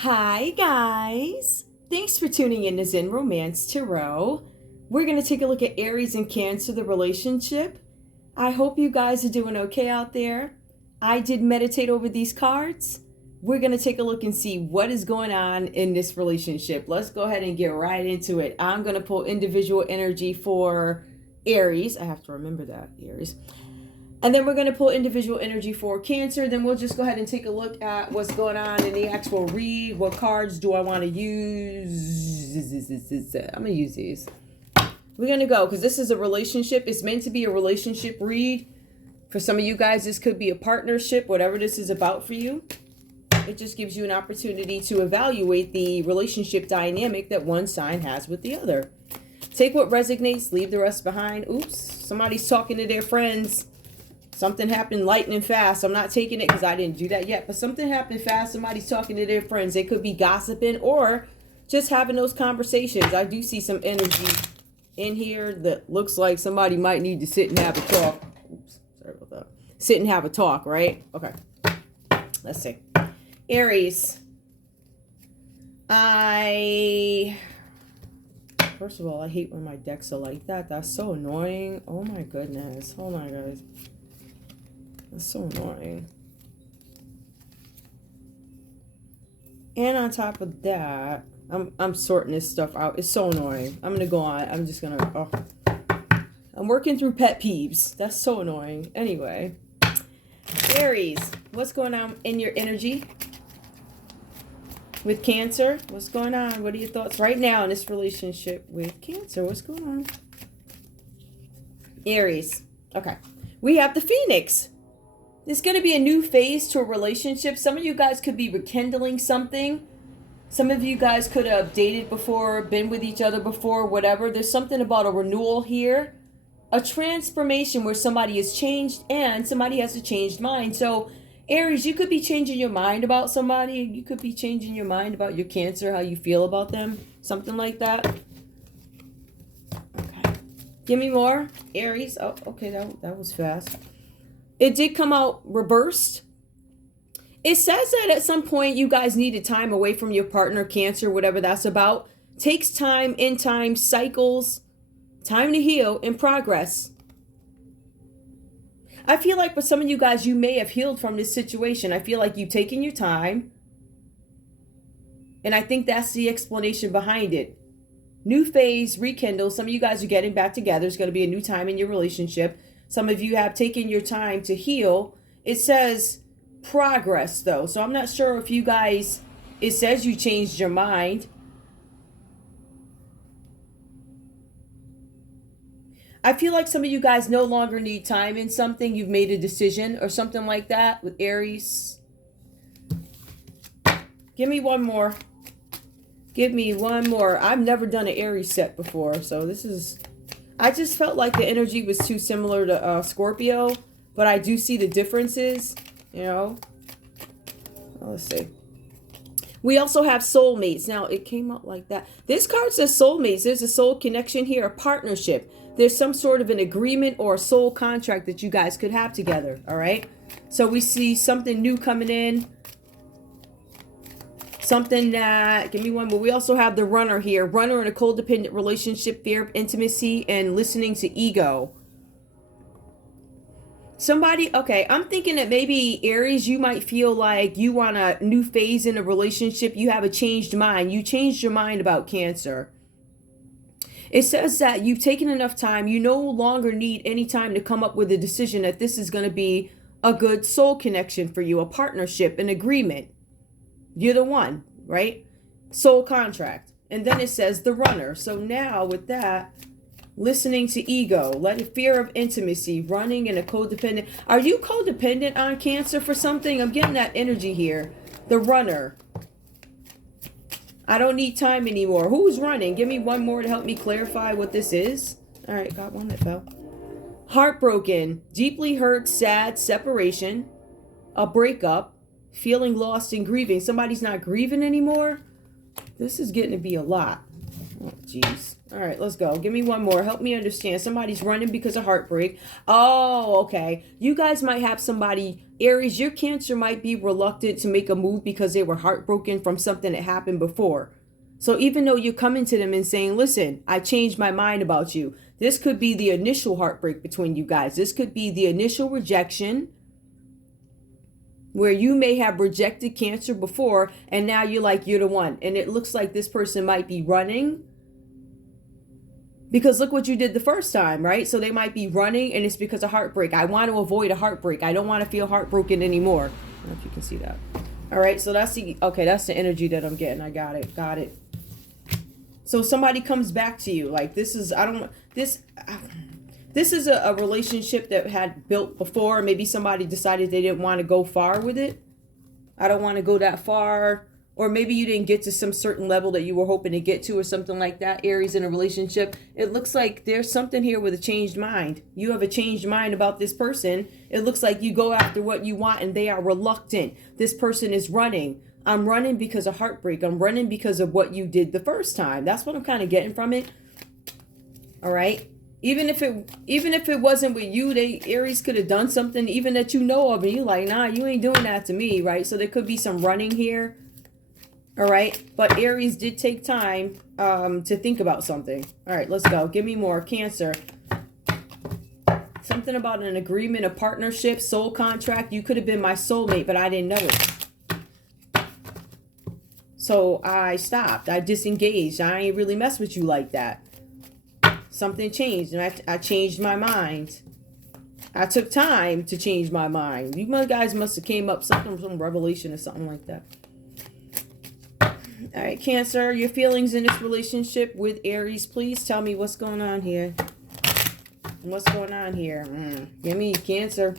Hi, guys. Thanks for tuning in to Zen Romance Tarot. We're going to take a look at Aries and Cancer, the relationship. I hope you guys are doing okay out there. I did meditate over these cards. We're going to take a look and see what is going on in this relationship. Let's go ahead and get right into it. I'm going to pull individual energy for Aries. I have to remember that, Aries. And then we're going to pull individual energy for Cancer. Then we'll just go ahead and take a look at what's going on in the actual read. What cards do I want to use? I'm going to use these. We're going to go because this is a relationship. It's meant to be a relationship read. For some of you guys, this could be a partnership, whatever this is about for you. It just gives you an opportunity to evaluate the relationship dynamic that one sign has with the other. Take what resonates, leave the rest behind. Oops, somebody's talking to their friends. Something happened lightning fast. I'm not taking it because I didn't do that yet. But something happened fast. Somebody's talking to their friends. They could be gossiping or just having those conversations. I do see some energy in here that looks like somebody might need to sit and have a talk. Oops, sorry about that. Sit and have a talk, right? Okay. Let's see. Aries. First of all, I hate when my decks are like that. That's so annoying. Oh my goodness. Hold on, guys. That's so annoying. And on top of that, I'm sorting this stuff out. It's so annoying. I'm gonna go on. I'm just gonna. I'm working through pet peeves. That's so annoying. Anyway, Aries, what's going on in your energy with Cancer? What's going on? What are your thoughts right now in this relationship with Cancer? What's going on? Aries. Okay, we have the Phoenix. There's going to be a new phase to a relationship. Some of you guys could be rekindling something. Some of you guys could have dated before, been with each other before, whatever. There's something about a renewal here. A transformation where somebody has changed and somebody has a changed mind. So, Aries, you could be changing your mind about somebody. You could be changing your mind about your Cancer, how you feel about them. Something like that. Okay. Give me more. Aries. Oh, okay. That was fast. It did come out reversed. It says that at some point you guys needed time away from your partner, Cancer, whatever that's about. Takes time, in time, cycles, time to heal, and progress. I feel like for some of you guys, you may have healed from this situation. I feel like you've taken your time. And I think that's the explanation behind it. New phase, rekindle. Some of you guys are getting back together. There's going to be a new time in your relationship. Some of you have taken your time to heal. It says progress, though. So I'm not sure if you guys, it says you changed your mind. I feel like some of you guys no longer need time in something. You've made a decision or something like that with Aries. Give me one more. Give me one more. I've never done an Aries set before, so this is... I just felt like the energy was too similar to Scorpio, but I do see the differences, you know. Well, let's see. We also have soulmates. Now, it came out like that. This card says soulmates. There's a soul connection here, a partnership. There's some sort of an agreement or a soul contract that you guys could have together, all right? So we see something new coming in. Something that, give me one more. We also have the runner here. Runner in a codependent relationship, fear of intimacy, and listening to ego. Somebody, okay, I'm thinking that maybe Aries, you might feel like you want a new phase in a relationship. You have a changed mind. You changed your mind about Cancer. It says that you've taken enough time. You no longer need any time to come up with a decision that this is going to be a good soul connection for you, a partnership, an agreement. You're the one, right? Soul contract. And then it says the runner. So now with that, listening to ego, let it fear of intimacy, running in a codependent. Are you codependent on Cancer for something? I'm getting that energy here. The runner. I don't need time anymore. Who's running? Give me one more to help me clarify what this is. All right, got one that fell. Heartbroken, deeply hurt, sad, separation, a breakup. Feeling lost and grieving. Somebody's not grieving anymore. This is getting to be a lot. Oh, jeez. All right, let's go. Give me one more. Help me understand. Somebody's running because of heartbreak. Oh, okay. You guys might have somebody, Aries, your Cancer might be reluctant to make a move because they were heartbroken from something that happened before. So even though you're coming to them and saying, listen, I changed my mind about you. This could be the initial heartbreak between you guys. This could be the initial rejection where you may have rejected Cancer before and now you're like, you're the one. And it looks like this person might be running because look what you did the first time, right? So they might be running and it's because of heartbreak. I want to avoid a heartbreak. I don't want to feel heartbroken anymore. I don't know if you can see that. All right, so that's the energy that I'm getting. I got it. So somebody comes back to you like this is, this is a relationship that had built before. Maybe somebody decided they didn't want to go far with it. I don't want to go that far. Or maybe you didn't get to some certain level that you were hoping to get to or something like that. Aries in a relationship. It looks like there's something here with a changed mind. You have a changed mind about this person. It looks like you go after what you want and they are reluctant. This person is running. I'm running because of heartbreak. I'm running because of what you did the first time. That's what I'm kind of getting from it. All right. Even if it wasn't with you, Aries could have done something even that you know of and you're like, nah, you ain't doing that to me, right? So there could be some running here. All right. But Aries did take time to think about something. All right, let's go. Give me more. Cancer. Something about an agreement, a partnership, soul contract. You could have been my soulmate, but I didn't know it. So I stopped. I disengaged. I ain't really mess with you like that. Something changed and I changed my mind. I took time to change my mind. You guys must have came up some revelation or something like that. All right, Cancer, your feelings in this relationship with Aries, please tell me what's going on here. What's going on here? Give me Cancer.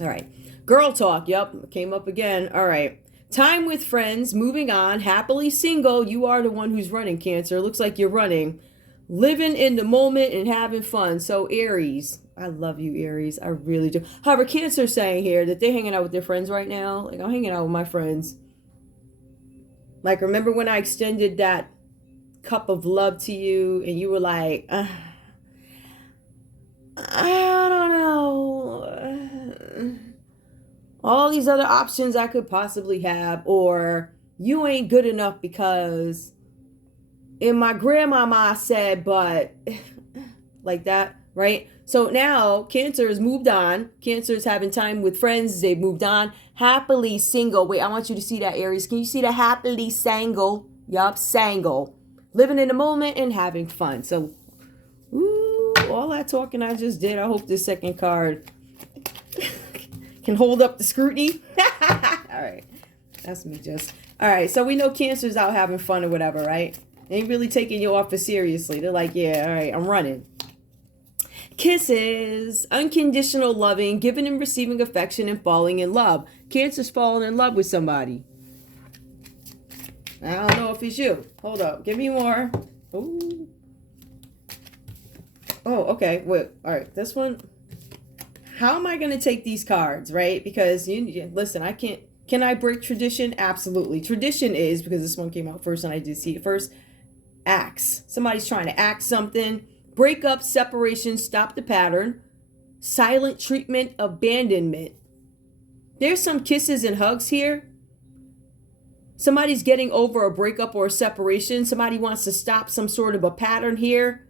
All right. Girl talk. Yep. Came up again. All right. Time with friends, moving on, happily single. You are the one who's running, Cancer. Looks like you're running. Living in the moment and having fun. So Aries, I love you, Aries. I really do. However, Cancer's saying here that they're hanging out with their friends right now. Like, I'm hanging out with my friends. Like, remember when I extended that cup of love to you and you were like, I don't know. All these other options I could possibly have, or you ain't good enough because and my grandmama said, but like that, right? So now Cancer has moved on. Cancer is having time with friends. They've moved on. Happily single. Wait, I want you to see that, Aries. Can you see the happily single? Yup, single. Living in the moment and having fun. So, ooh, all that talking I just did. I hope this second card can hold up the scrutiny. All right. That's me just. All right. So we know Cancer's out having fun or whatever, right? They ain't really taking you off as seriously. They're like, yeah, all right, I'm running. Kisses. Unconditional loving, giving and receiving affection and falling in love. Cancer's falling in love with somebody. I don't know if it's you. Hold up. Give me more. Ooh. Oh, okay. Wait. All right. This one. How am I going to take these cards, right? Because, listen, I can't. Can I break tradition? Absolutely. Tradition is, because this one came out first and I did see it first, acts. Somebody's trying to act something. Break up, separation, stop the pattern. Silent treatment, abandonment. There's some kisses and hugs here. Somebody's getting over a breakup or a separation. Somebody wants to stop some sort of a pattern here.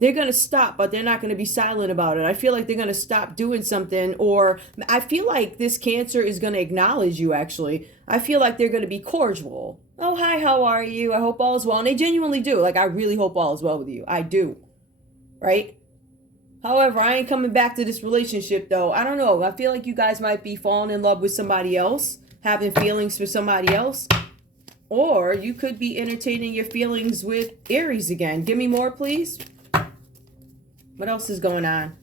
They're going to stop, but they're not going to be silent about it. I feel like they're going to stop doing something, or I feel like this Cancer is going to acknowledge you, actually. I feel like they're going to be cordial. Oh, hi, how are you? I hope all is well. And they genuinely do. Like, I really hope all is well with you. I do. Right? However, I ain't coming back to this relationship, though. I don't know. I feel like you guys might be falling in love with somebody else, having feelings for somebody else. Or you could be entertaining your feelings with Aries again. Give me more, please. What else is going on?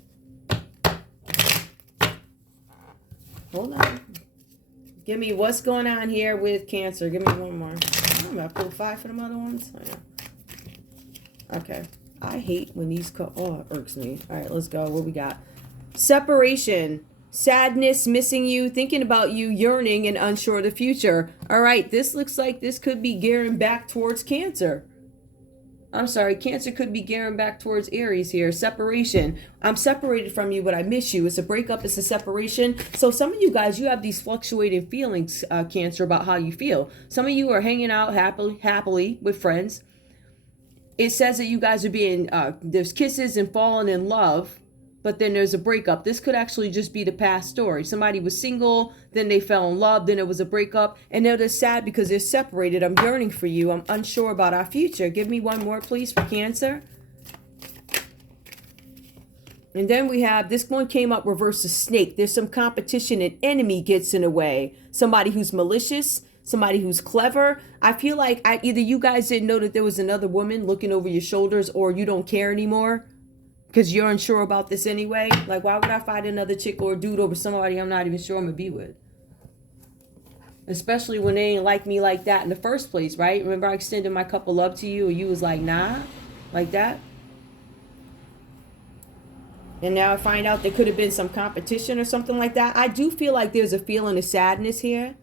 Hold on. Give me what's going on here with Cancer. Give me one more. I'm going to pull 5 for them other ones. Oh, yeah. Okay. I hate when these oh, it irks me. All right, let's go. What we got? Separation. sadness, missing you, thinking about you, yearning, and unsure of the future. All right, this looks like this could be gearing back towards Cancer. I'm sorry, Cancer could be gearing back towards Aries here. Separation. I'm separated from you, but I miss you. It's a breakup. It's a separation. So some of you guys, you have these fluctuating feelings, Cancer, about how you feel. Some of you are hanging out happily with friends. It says that you guys are being, there's kisses and falling in love, but then there's a breakup. This could actually just be the past story. Somebody was single, then they fell in love, then it was a breakup, and now they're sad because they're separated. I'm yearning for you. I'm unsure about our future. Give me one more, please, for Cancer. And then we have, this one came up reverse a snake. There's some competition, an enemy gets in the way. Somebody who's malicious, somebody who's clever. I feel like either you guys didn't know that there was another woman looking over your shoulders, or you don't care anymore because you're unsure about this anyway. Like, why would I fight another chick or a dude over somebody I'm not even sure I'm gonna be with? Especially when they ain't like me like that in the first place, right? Remember I extended my cup of love to you and you was like, nah, like that? And now I find out there could have been some competition or something like that. I do feel like there's a feeling of sadness here.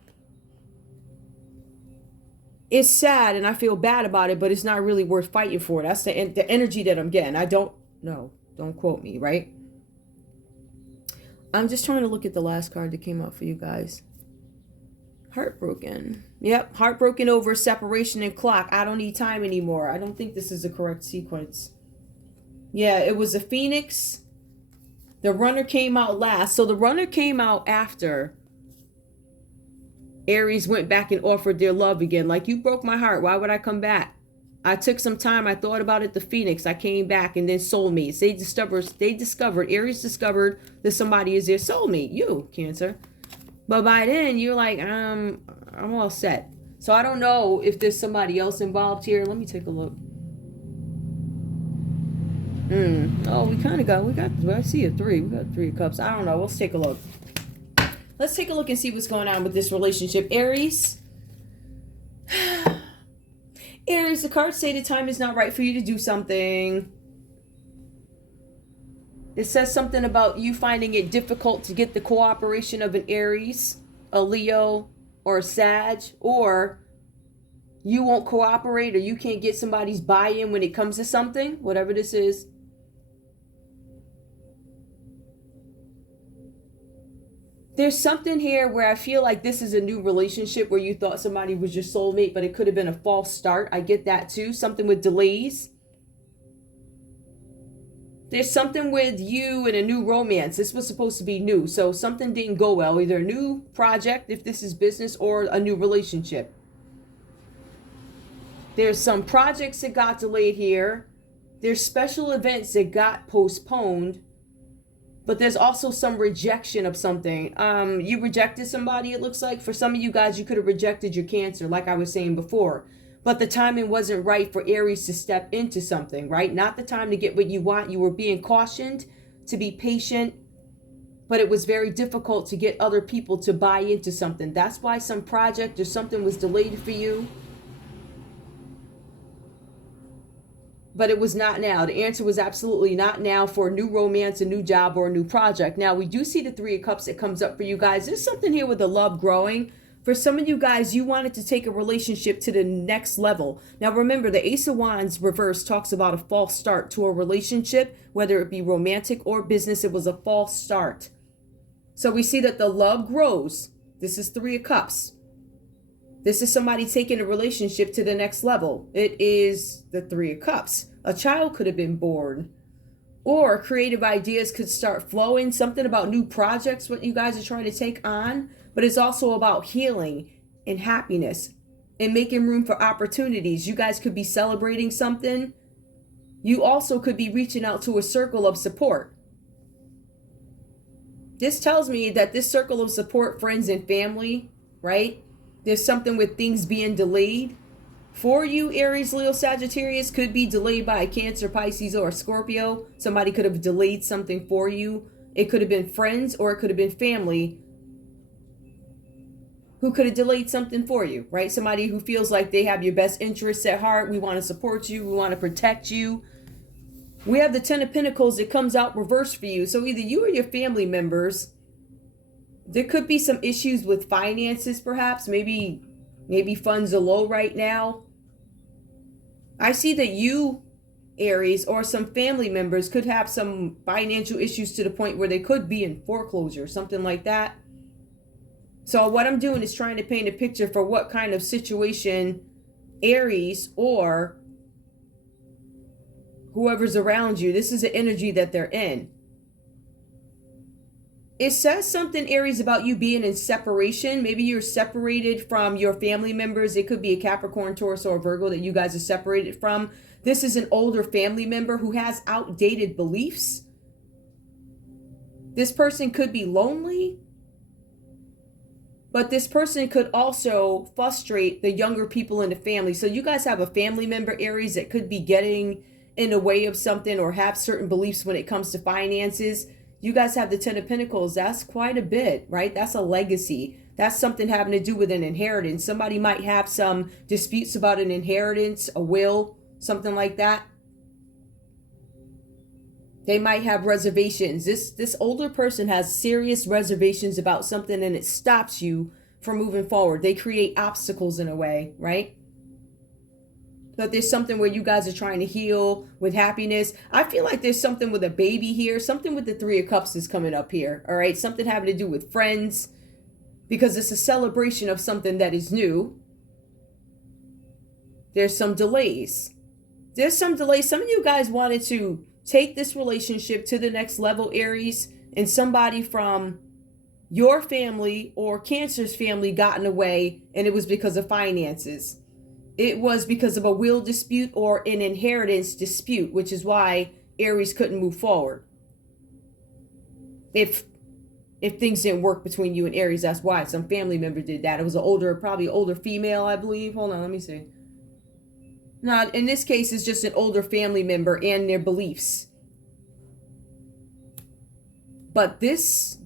It's sad and I feel bad about it, but it's not really worth fighting for. That's the energy that I'm getting. I don't know. Don't quote me, right? I'm just trying to look at the last card that came up for you guys. Heartbroken. Yep, heartbroken over separation and clock. I don't need time anymore. I don't think this is the correct sequence. Yeah, it was a phoenix. The runner came out last. So the runner came out after Aries went back and offered their love again. Like, you broke my heart. Why would I come back? I took some time. I thought about it. The Phoenix. I came back, and then soulmates. Aries discovered that somebody is their soulmate. You, Cancer. But by then, you're like, I'm all set. So I don't know if there's somebody else involved here. Let me take a look. Oh, I see a 3. We got 3 of cups. I don't know. Let's take a look. Let's take a look and see what's going on with this relationship. Aries. Aries, the cards say the time is not right for you to do something. It says something about you finding it difficult to get the cooperation of an Aries, a Leo, or a Sag, or you won't cooperate, or you can't get somebody's buy-in when it comes to something, whatever this is. There's something here where I feel like this is a new relationship where you thought somebody was your soulmate, but it could have been a false start. I get that too. Something with delays. There's something with you and a new romance. This was supposed to be new. So something didn't go well. Either a new project, if this is business, or a new relationship. There's some projects that got delayed here. There's special events that got postponed. But there's also some rejection of something. You rejected somebody, it looks like. For some of you guys, you could have rejected your Cancer, like I was saying before. But the timing wasn't right for Aries to step into something, right? Not the time to get what you want. You were being cautioned to be patient. But it was very difficult to get other people to buy into something. That's why some project or something was delayed for you. But it was not now. The answer was absolutely not now for a new romance, a new job, or a new project. Now, we do see the 3 of Cups that comes up for you guys. There's something here with the love growing. For some of you guys, you wanted to take a relationship to the next level. Now, remember, the Ace of Wands reverse talks about a false start to a relationship, whether it be romantic or business. It was a false start. So we see that the love grows. This is 3 of Cups. This is somebody taking a relationship to the next level. It is the 3 of Cups. A child could have been born. Or creative ideas could start flowing. Something about new projects, what you guys are trying to take on. But it's also about healing and happiness and making room for opportunities. You guys could be celebrating something. You also could be reaching out to a circle of support. This tells me that this circle of support, friends and family, right? There's something with things being delayed. For you, Aries, Leo, Sagittarius, could be delayed by a Cancer, Pisces, or a Scorpio. Somebody could have delayed something for you. It could have been friends or it could have been family who could have delayed something for you, right? Somebody who feels like they have your best interests at heart. We want to support you. We want to protect you. We have the 10 of Pentacles that comes out reversed for you. So either you or your family members There could be some issues with finances, perhaps. Maybe funds are low right now. I see that you, Aries, or some family members could have some financial issues to the point where they could be in foreclosure, something like that. So what I'm doing is trying to paint a picture for what kind of situation Aries or whoever's around you, this is the energy that they're in. It says something, Aries, about you being in separation. Maybe you're separated from your family members. It could be a Capricorn, Taurus, or Virgo that you guys are separated from. This is an older family member who has outdated beliefs. This person could be lonely, but this person could also frustrate the younger people in the family. So you guys have a family member, Aries, that could be getting in the way of something or have certain beliefs when it comes to finances. You guys have the 10 of Pentacles. That's quite a bit, right? That's a legacy. That's something having to do with an inheritance. Somebody might have some disputes about an inheritance, a will, something like that. They might have reservations. This older person has serious reservations about something, and it stops you from moving forward. They create obstacles in a way, right? But there's something where you guys are trying to heal with happiness. I feel like there's something with a baby here. Something with the 3 of Cups is coming up here. All right. Something having to do with friends, because it's a celebration of something that is new. There's some delays. Some of you guys wanted to take this relationship to the next level, Aries, and somebody from your family or Cancer's family got in the way, and it was because of finances. It was because of a will dispute or an inheritance dispute, which is why Aries couldn't move forward. If things didn't work between you and Aries, that's why. Some family member did that. It was probably older female, I believe. Hold on, let me see. No, in this case, it's just an older family member and their beliefs. But this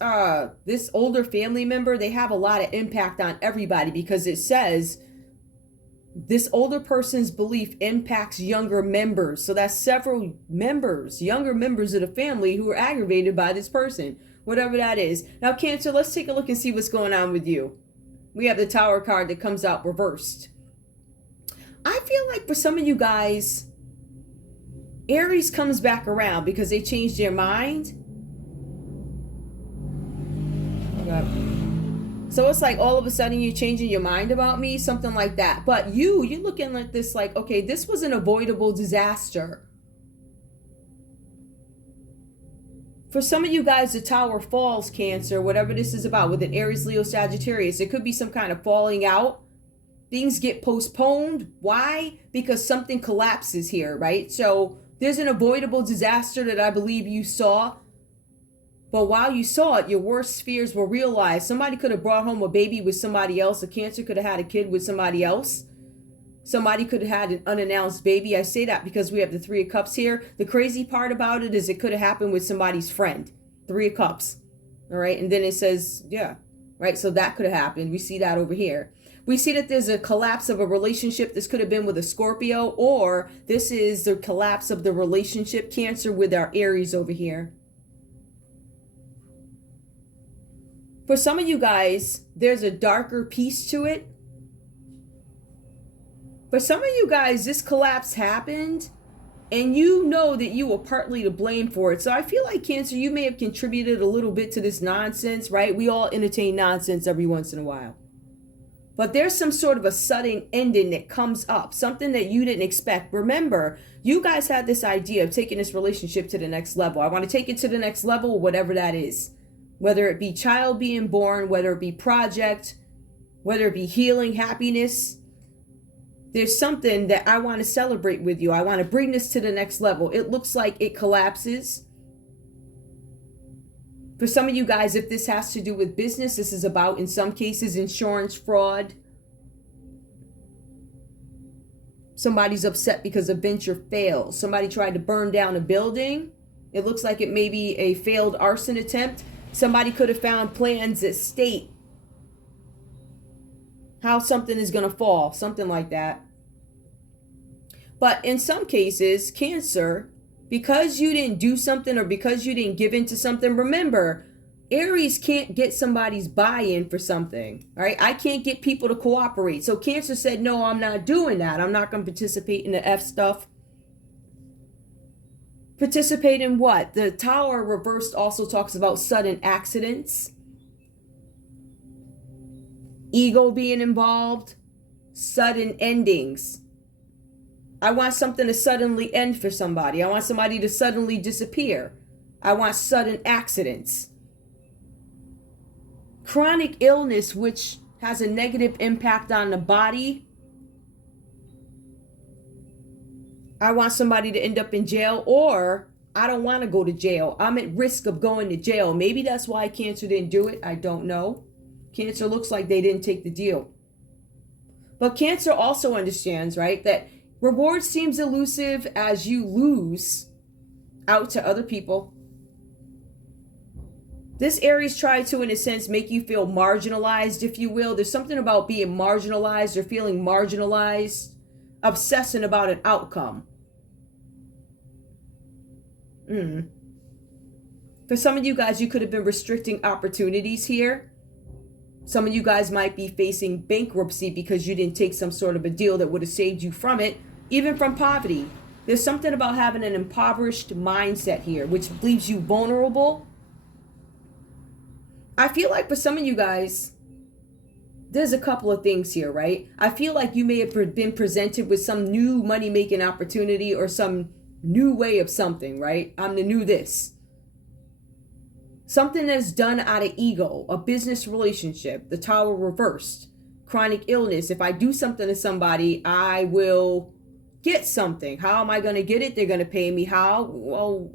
older family member, they have a lot of impact on everybody, because it says this older person's belief impacts younger members. So that's several members, younger members of the family who are aggravated by this person, whatever that is. Now, Cancer, let's take a look and see what's going on with you. We have the Tower card that comes out reversed. I feel like for some of you guys, Aries comes back around because they changed their mind. So it's like all of a sudden you're changing your mind about me, something like that. But you're looking at this like, okay, this was an avoidable disaster. For some of you guys, the Tower falls, Cancer, whatever this is about, with an Aries, Leo, Sagittarius. It could be some kind of falling out. Things get postponed. Why? Because something collapses here, right? So there's an avoidable disaster that I believe you saw. But while you saw it, your worst fears were realized. Somebody could have brought home a baby with somebody else. A Cancer could have had a kid with somebody else. Somebody could have had an unannounced baby. I say that because we have the 3 of Cups here. The crazy part about it is it could have happened with somebody's friend. 3 of Cups. All right. And then it says, yeah, right. So that could have happened. We see that over here. We see that there's a collapse of a relationship. This could have been with a Scorpio, or this is the collapse of the relationship, Cancer, with our Aries over here. For some of you guys, there's a darker piece to it. For some of you guys, this collapse happened, and you know that you were partly to blame for it. So I feel like, Cancer, you may have contributed a little bit to this nonsense, right? We all entertain nonsense every once in a while. But there's some sort of a sudden ending that comes up, something that you didn't expect. Remember, you guys had this idea of taking this relationship to the next level. I want to take it to the next level, whatever that is. Whether it be child being born, whether it be project, whether it be healing, happiness. There's something that I want to celebrate with you. I want to bring this to the next level. It looks like it collapses. For some of you guys, if this has to do with business, this is about, in some cases, insurance fraud. Somebody's upset because a venture fails. Somebody tried to burn down a building. It looks like it may be a failed arson attempt. Somebody could have found plans that state how something is going to fall, something like that. But in some cases, Cancer, because you didn't do something or because you didn't give into something, remember, Aries can't get somebody's buy-in for something, all right? I can't get people to cooperate. So Cancer said, no, I'm not doing that. I'm not going to participate in the F stuff. Participate in what? The Tower reversed also talks about sudden accidents, ego being involved, sudden endings. I want something to suddenly end for somebody. I want somebody to suddenly disappear. I want sudden accidents. Chronic illness, which has a negative impact on the body. I want somebody to end up in jail, or I don't want to go to jail. I'm at risk of going to jail. Maybe that's why Cancer didn't do it. I don't know. Cancer looks like they didn't take the deal. But Cancer also understands, right, that reward seems elusive as you lose out to other people. This Aries tried to, in a sense, make you feel marginalized, if you will. There's something about being marginalized or feeling marginalized, obsessing about an outcome. For some of you guys, you could have been restricting opportunities here. Some of you guys might be facing bankruptcy because you didn't take some sort of a deal that would have saved you from it, even from poverty. There's something about having an impoverished mindset here, which leaves you vulnerable. I feel like for some of you guys, there's a couple of things here, right? I feel like you may have been presented with some new money-making opportunity or some new way of something, right? I'm the new this. Something that's done out of ego, a business relationship, the Tower reversed, chronic illness. If I do something to somebody, I will get something. How am I going to get it? They're going to pay me. How? Well,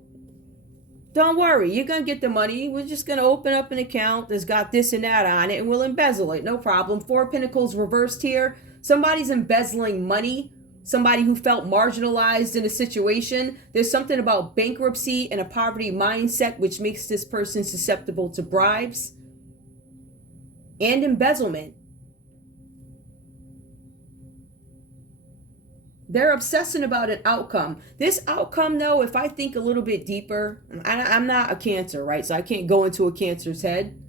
don't worry. You're going to get the money. We're just going to open up an account that's got this and that on it, and we'll embezzle it. No problem. Four of Pentacles reversed here. Somebody's embezzling money. Somebody who felt marginalized in a situation. There's something about bankruptcy and a poverty mindset which makes this person susceptible to bribes and embezzlement. They're obsessing about an outcome. This outcome, though, if I think a little bit deeper, I'm not a Cancer, right? So I can't go into a Cancer's head.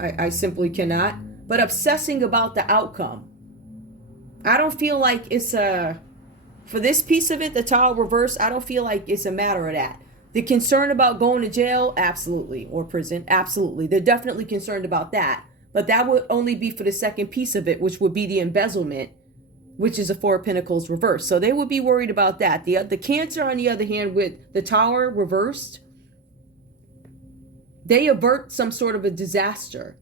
I simply cannot. But obsessing about the outcome. I don't feel like it's a... For this piece of it, the Tower reverse, I don't feel like it's a matter of that. The concern about going to jail, absolutely. Or prison, absolutely. They're definitely concerned about that. But that would only be for the second piece of it, which would be the embezzlement, which is a Four of Pentacles reversed. So they would be worried about that. The Cancer, on the other hand, with the Tower reversed, they avert some sort of a disaster.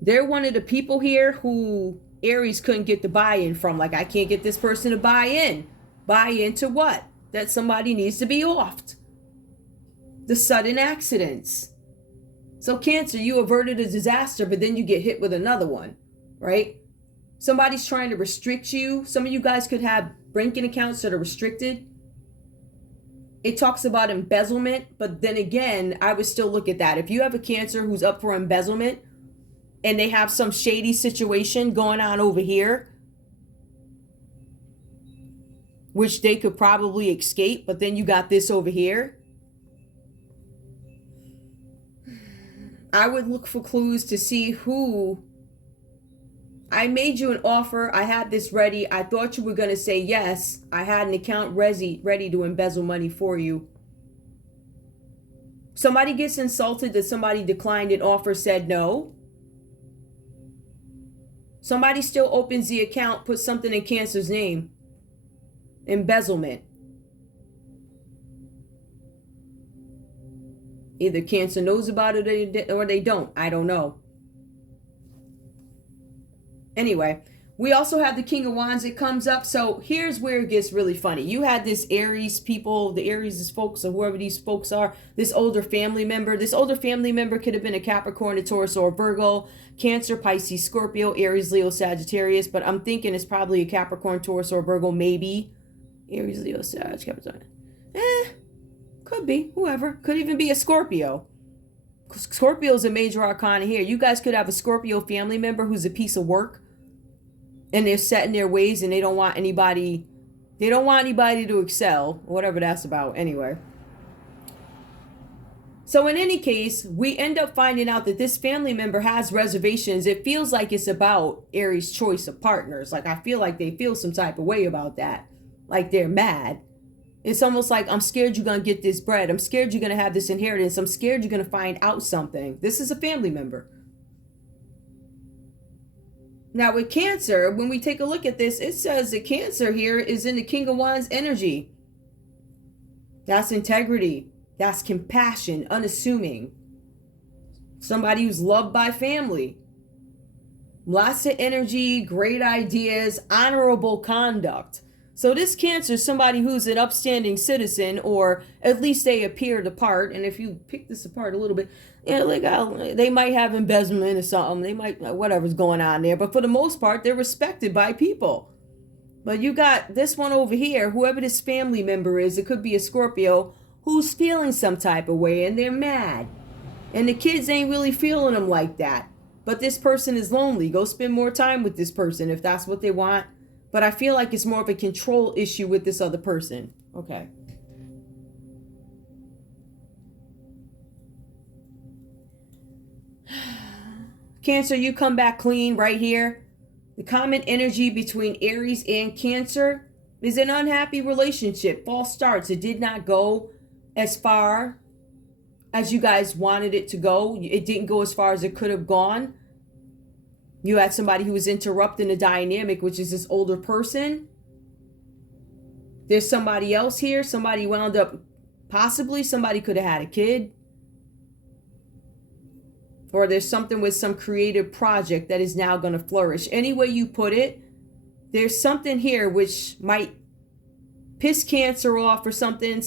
They're one of the people here who Aries couldn't get the buy-in from. Like, I can't get this person to buy in. Buy into what? That somebody needs to be offed. The sudden accidents. So Cancer, you averted a disaster, but then you get hit with another one, right? Somebody's trying to restrict you. Some of you guys could have banking accounts that are restricted. It talks about embezzlement, but then again, I would still look at that. If you have a Cancer who's up for embezzlement and they have some shady situation going on over here, which they could probably escape, but then you got this over here, I would look for clues to see who... I made you an offer. I had this ready. I thought you were going to say yes. I had an account ready to embezzle money for you. Somebody gets insulted that somebody declined an offer, said no. Somebody still opens the account, puts something in Cancer's name. Embezzlement. Either Cancer knows about it or they don't. I don't know. Anyway, we also have the King of Wands that comes up. So here's where it gets really funny. You had this Aries people, the Aries folks, or whoever these folks are, this older family member. This older family member could have been a Capricorn, a Taurus, or a Virgo, Cancer, Pisces, Scorpio, Aries, Leo, Sagittarius. But I'm thinking it's probably a Capricorn, Taurus, or Virgo, maybe. Aries, Leo, Sagittarius, Capricorn. Could be, whoever. Could even be a Scorpio. Scorpio's a major arcana here. You guys could have a Scorpio family member who's a piece of work. And they're set in their ways and they don't want anybody to excel, whatever that's about. Anyway, So in any case, we end up finding out that this family member has reservations. It feels like it's about Aries' choice of partners. Like, I feel like they feel some type of way about that. Like they're mad. It's almost like, I'm scared you're going to get this bread. I'm scared you're going to have this inheritance. I'm scared you're going to find out something. This is a family member. Now with Cancer, when we take a look at this, it says that Cancer here is in the King of Wands energy. That's integrity. That's compassion, unassuming. Somebody who's loved by family. Lots of energy, great ideas, honorable conduct. So this Cancer is somebody who's an upstanding citizen, or at least they appear the part. And if you pick this apart a little bit, they might have embezzlement or something. They might, whatever's going on there. But for the most part, they're respected by people. But you got this one over here, whoever this family member is, it could be a Scorpio, who's feeling some type of way and they're mad. And the kids ain't really feeling them like that. But this person is lonely. Go spend more time with this person if that's what they want. But I feel like it's more of a control issue with this other person. Okay. Cancer, you come back clean right here. The common energy between Aries and Cancer is an unhappy relationship. False starts. It did not go as far as you guys wanted it to go. It didn't go as far as it could have gone. You had somebody who was interrupting the dynamic, which is this older person. There's somebody else here. Somebody wound up, possibly somebody could have had a kid. Or there's something with some creative project that is now going to flourish. Any way you put it, there's something here which might piss Cancer off or something.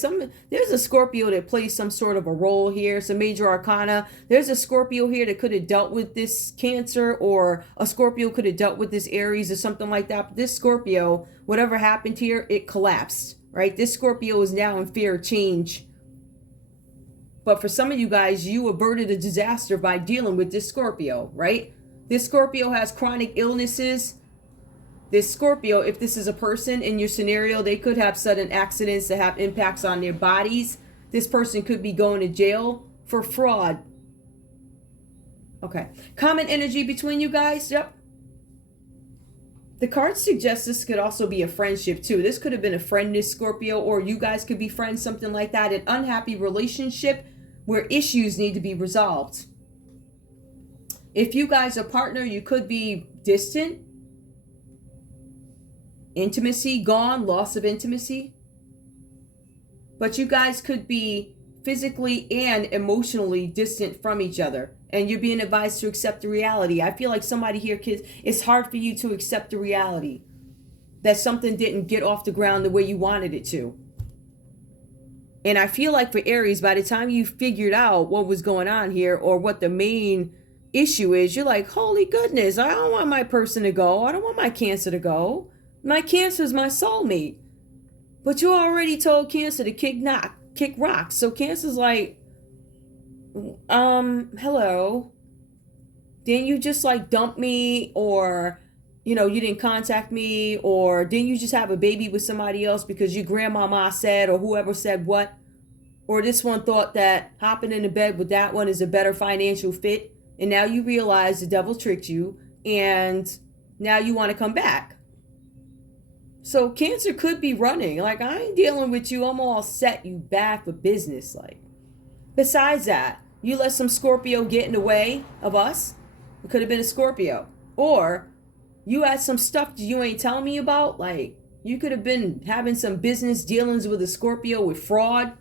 There's a Scorpio that plays some sort of a role here, some major arcana. There's a Scorpio here that could have dealt with this Cancer, or a Scorpio could have dealt with this Aries or something like that. But this Scorpio, whatever happened here, it collapsed, right? This Scorpio is now in fear of change. But for some of you guys, you averted a disaster by dealing with this Scorpio, right? This Scorpio has chronic illnesses. This Scorpio, if this is a person in your scenario, they could have sudden accidents that have impacts on their bodies. This person could be going to jail for fraud. Okay. Common energy between you guys. Yep. The cards suggest this could also be a friendship too. This could have been a friend, this Scorpio, or you guys could be friends, something like that. An unhappy relationship where issues need to be resolved. If you guys are partner, you could be distant. Intimacy gone, loss of intimacy. But you guys could be physically and emotionally distant from each other. And you're being advised to accept the reality. I feel like somebody here, kids, it's hard for you to accept the reality that something didn't get off the ground the way you wanted it to. And I feel like for Aries, by the time you figured out what was going on here, or what the main issue is, you're like, holy goodness, I don't want my person to go. I don't want my Cancer to go. My Cancer is my soulmate. But you already told Cancer to kick rocks. So Cancer's like, hello. Didn't you just like dump me? Or, you didn't contact me? Or didn't you just have a baby with somebody else because your grandmama said, or whoever said what? Or this one thought that hopping into bed with that one is a better financial fit. And now you realize the devil tricked you. And now you want to come back. So Cancer could be running. Like, I ain't dealing with you. I'm all set. You back for business. Like, besides that, you let some Scorpio get in the way of us. It could have been a Scorpio. Or you had some stuff that you ain't telling me about. Like, you could have been having some business dealings with a Scorpio with fraud.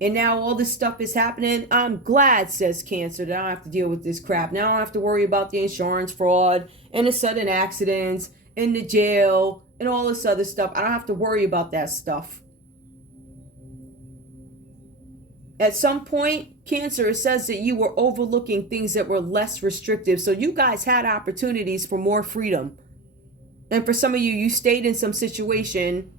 And now all this stuff is happening. I'm glad, says Cancer, that I don't have to deal with this crap. Now I don't have to worry about the insurance fraud and the sudden accidents and the jail and all this other stuff. I don't have to worry about that stuff. At some point, Cancer, it says that you were overlooking things that were less restrictive. So you guys had opportunities for more freedom. And for some of you, you stayed in some situation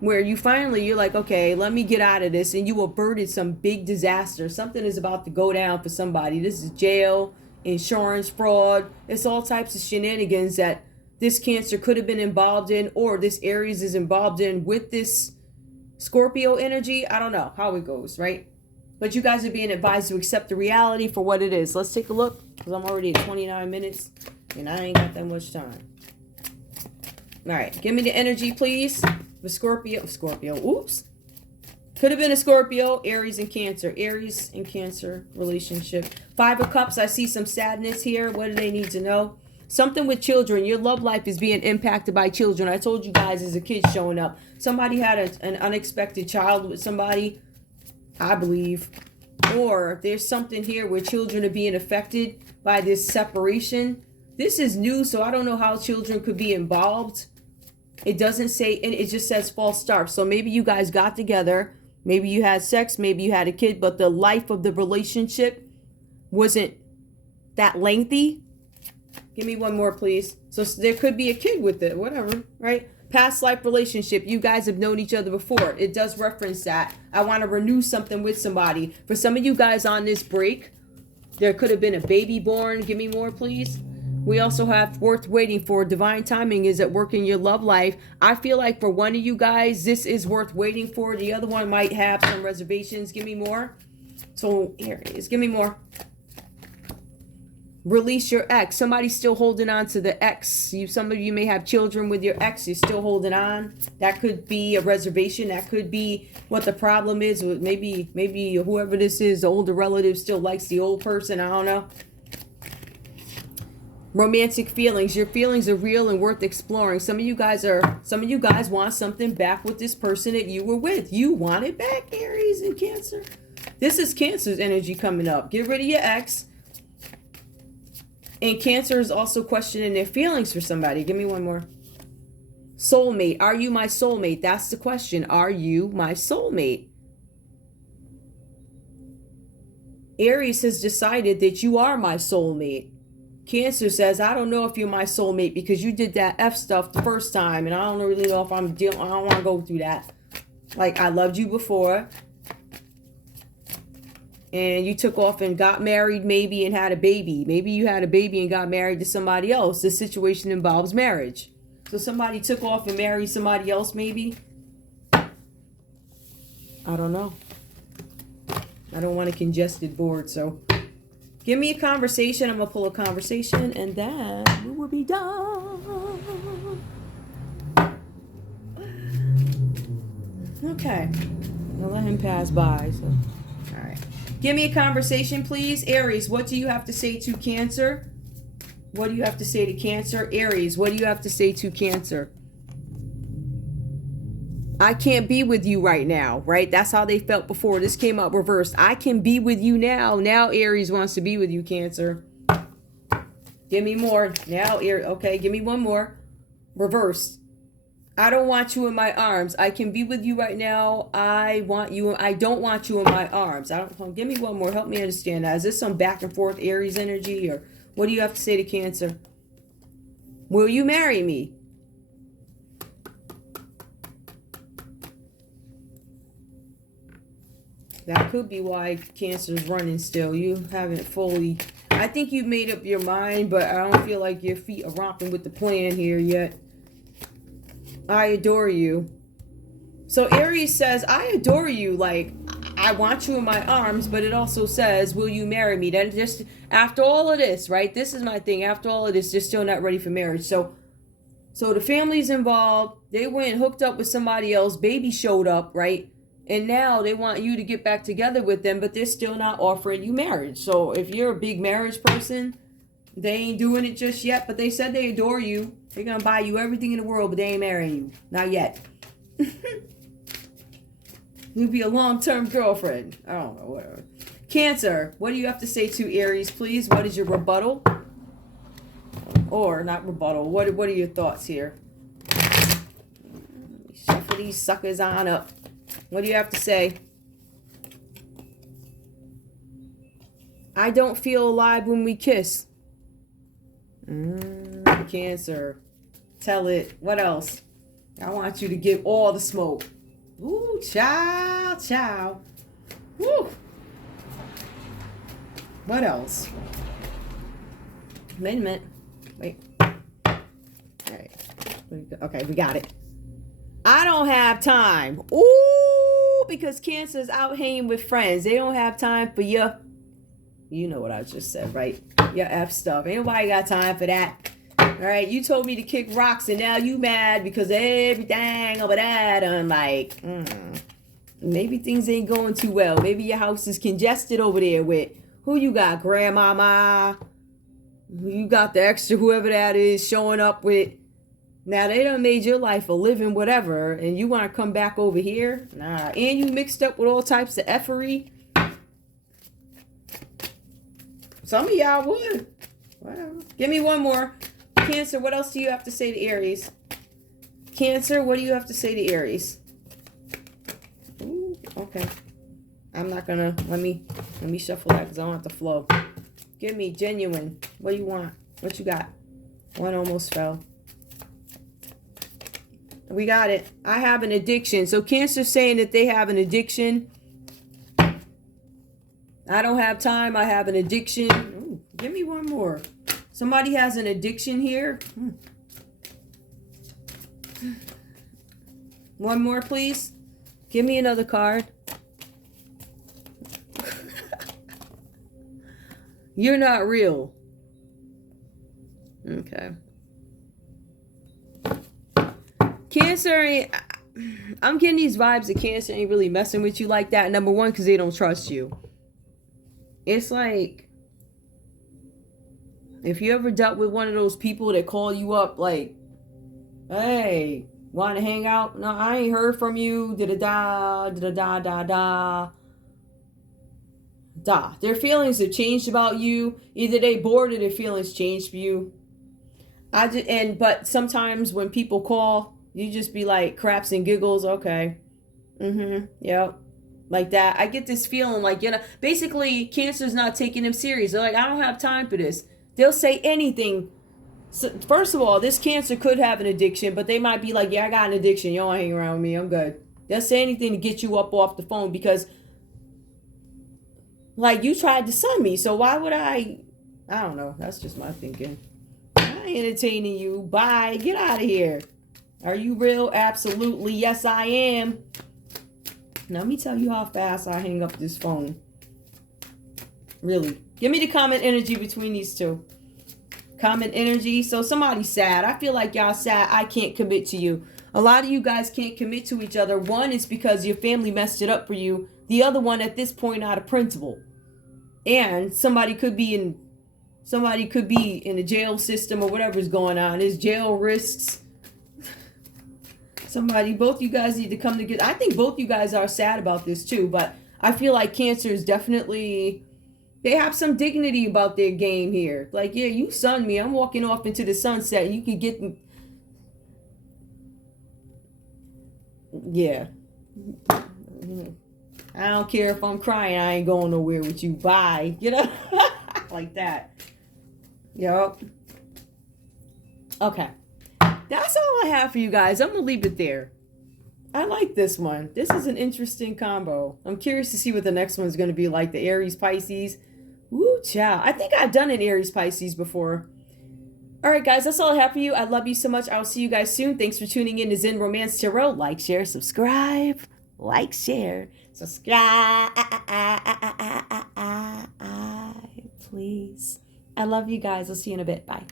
where you're like, okay, let me get out of this. And you averted some big disaster. Something is about to go down for somebody. This is jail, insurance fraud. It's all types of shenanigans that this Cancer could have been involved in, or this Aries is involved in with this Scorpio energy, I don't know how it goes, right? But you guys are being advised to accept the reality for what it is. Let's take a look, because I'm already at 29 minutes, and I ain't got that much time. All right, give me the energy, please. For Scorpio, oops. Could have been a Scorpio, Aries and Cancer. Aries and Cancer relationship. 5 of Cups, I see some sadness here. What do they need to know? Something with children. Your love life is being impacted by children. I told you guys there's a kid showing up. Somebody had an unexpected child with somebody, I believe. Or there's something here where children are being affected by this separation. This is new, so I don't know how children could be involved. It doesn't say, and it just says false start. So maybe you guys got together. Maybe you had sex. Maybe you had a kid. But the life of the relationship wasn't that lengthy. Give me one more, please. So there could be a kid with it, whatever, right? Past life relationship. You guys have known each other before. It does reference that. I want to renew something with somebody. For some of you guys on this break, there could have been a baby born. Give me more, please. We also have worth waiting for. Divine timing is at work in your love life. I feel like for one of you guys, this is worth waiting for. The other one might have some reservations. Give me more. So here it is. Give me more. Release your ex. Somebody's still holding on to the ex. Some of you may have children with your ex. You're still holding on. That could be a reservation. That could be what the problem is. Maybe whoever this is, the older relative still likes the old person. I don't know. Romantic feelings. Your feelings are real and worth exploring. Some of you guys want something back with this person that you were with. You want it back, Aries and Cancer. This is Cancer's energy coming up. Get rid of your ex. And Cancer is also questioning their feelings for somebody. Give me one more. Soulmate. Are you my soulmate? That's the question. Are you my soulmate? Aries has decided that you are my soulmate. Cancer says, I don't know if you're my soulmate because you did that F stuff the first time. And I don't really know if I don't want to go through that. Like, I loved you before. And you took off and got married maybe and had a baby. Maybe you had a baby and got married to somebody else. This situation involves marriage. So somebody took off and married somebody else maybe. I don't know. I don't want a congested board. So give me a conversation. I'm going to pull a conversation and then we will be done. Okay. I'll let him pass by. So. All right. Give me a conversation, please. Aries, what do you have to say to Cancer? What do you have to say to Cancer? Aries, what do you have to say to Cancer? I can't be with you right now, right? That's how they felt before. This came up reversed. I can be with you now. Now Aries wants to be with you, Cancer. Give me more. Now, Aries. Okay, give me one more. Reversed. I don't want you in my arms. I can be with you right now. I want you. I don't want you in my arms. Give me one more. Help me understand that. Is this some back and forth Aries energy, or what do you have to say to Cancer? Will you marry me? That could be why Cancer's running still. You haven't fully. I think you've made up your mind, but I don't feel like your feet are romping with the plan here yet. I adore you. So Aries says, I adore you. Like, I want you in my arms, but it also says, will you marry me? Then just after all of this, right? This is my thing. After all of this, they're still not ready for marriage. So the family's involved. They went and hooked up with somebody else. Baby showed up, right? And now they want you to get back together with them, but they're still not offering you marriage. So if you're a big marriage person, they ain't doing it just yet, but they said they adore you. They're going to buy you everything in the world, but they ain't marrying you. Not yet. You'd be a long-term girlfriend. I don't know, whatever. Cancer, what do you have to say to Aries, please? What is your rebuttal? Or not rebuttal. What are your thoughts here? Shuffle these suckers on up. What do you have to say? I don't feel alive when we kiss. Cancer. Tell it. What else? I want you to give all the smoke. Ooh, ciao, ciao. Woo. What else? Wait a minute. Wait. All right. Okay, we got it. I don't have time. Ooh. because Cancer's out hanging with friends. They don't have time for you. You know what I just said, right? Your F stuff. Ain't nobody got time for that. All right, you told me to kick rocks, and now you mad because everything over that. I'm like, maybe things ain't going too well. Maybe your house is congested over there with who you got, grandmama. You got the extra whoever that is showing up with. Now they done made your life a living whatever, and you want to come back over here? Nah, and you mixed up with all types of effery. Some of y'all would. Whatever. Give me one more. Cancer, what else do you have to say to Aries? Cancer, what do you have to say to Aries? Ooh, okay. I'm not gonna, let me shuffle that because I don't have to flow. Give me genuine. What do you want? What you got? One almost fell. We got it. I have an addiction. So Cancer's saying that they have an addiction. I don't have time. I have an addiction. Ooh, give me one more. Somebody has an addiction here. One more, please. Give me another card. You're not real. Okay. Cancer, I'm getting these vibes that Cancer ain't really messing with you like that. Number one, because they don't trust you. It's like, if you ever dealt with one of those people that call you up like, hey, want to hang out? No, I ain't heard from you. Da-da-da, da-da-da-da-da. Da. Their feelings have changed about you. Either they bored or their feelings changed for you. But sometimes when people call, you just be like craps and giggles. Okay. Yep. Like that. I get this feeling like, basically Cancer's not taking them serious. They're like, I don't have time for this. They'll say anything. So, first of all, this Cancer could have an addiction, but they might be like, yeah, I got an addiction. You don't hang around with me. I'm good. They'll say anything to get you up off the phone because, like, you tried to sun me. So why would I don't know. That's just my thinking. I ain't entertaining you. Bye. Get out of here. Are you real? Absolutely. Yes, I am. Now, let me tell you how fast I hang up this phone. Really. Give me the common energy between these two. Common energy. So somebody's sad. I feel like y'all sad. I can't commit to you. A lot of you guys can't commit to each other. One is because your family messed it up for you. The other one at this point out of principle. And somebody could be in the jail system or whatever's going on. There's jail risks. Both you guys need to come together. I think both you guys are sad about this too, but I feel like Cancer is definitely, they have some dignity about their game here. Like, yeah, you sun me. I'm walking off into the sunset. And you can get, yeah. I don't care if I'm crying. I ain't going nowhere with you. Bye. Like that. Yup. Okay. That's all I have for you guys. I'm going to leave it there. I like this one. This is an interesting combo. I'm curious to see what the next one's going to be like. The Aries Pisces. Woo, child. I think I've done an Aries Pisces before. All right, guys. That's all I have for you. I love you so much. I'll see you guys soon. Thanks for tuning in to Zen Romance Tarot. Like, share, subscribe. Like, share, subscribe. Please. I love you guys. I'll see you in a bit. Bye.